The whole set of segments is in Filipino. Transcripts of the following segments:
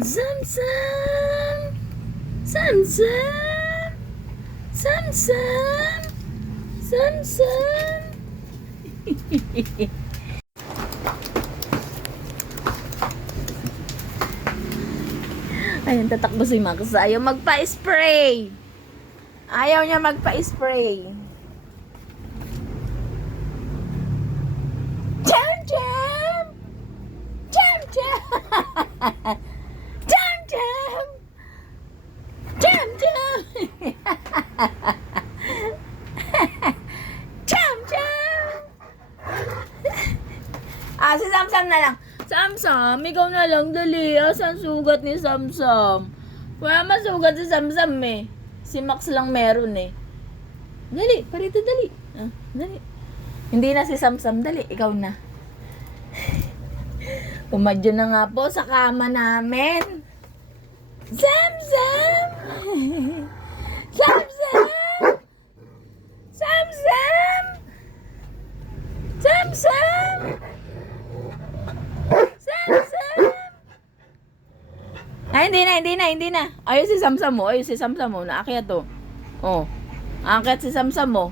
Samsam! Samsam! Samsam! Samsam! Ayun, tatakbo si Max. Ayaw magpa-spray. Ayaw niya magpa-spray. Jam Jam! Jam Jam! Jam Jam! Jam Jam! Jam Jam! Si Samsam na lang. Samsam, ikaw na lang, dali. Asan sugat ni Samsam? Wala masugat si Samsam eh. Si Max lang meron eh. Dali, parito dali. Dali. Hindi na si Samsam, dali. Ikaw na. Umadyo na nga po sa kama namin. Samsam! Samsam! Samsam! Samsam! Samsam! Ay, hindi na. Ayos si Samsam mo. Naakyat to. Oh. Aakyat si Samsam mo.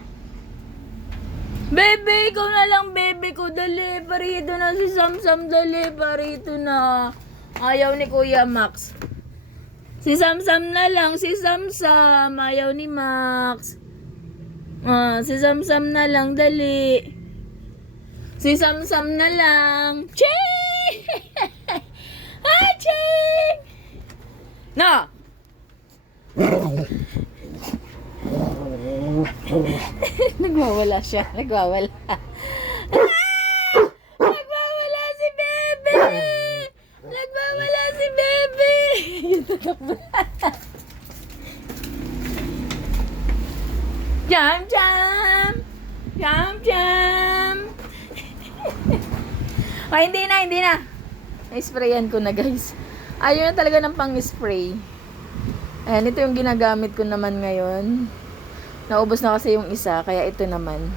Bebe, ikaw na lang, bebe ko. Dali, parito na si Samsam. Dali, parito na. Ayaw ni Kuya Max. Si Samsam na lang, si Samsam. Ayaw ni Max. Si Samsam na lang, dali. Si Samsam na lang. Ching! Ah, ching! No! Nagwawala siya. Nagwawala. Nagwawala si Bebe! Nagwawala si Bebe! Yung tatakbo. Jam Jam! Jam Jam! Ay, hindi na. Na-sprayan ko na, guys. Ayaw na talaga ng pang-spray. Ayan, ito yung ginagamit ko naman ngayon. Naubos na kasi yung isa, kaya ito naman.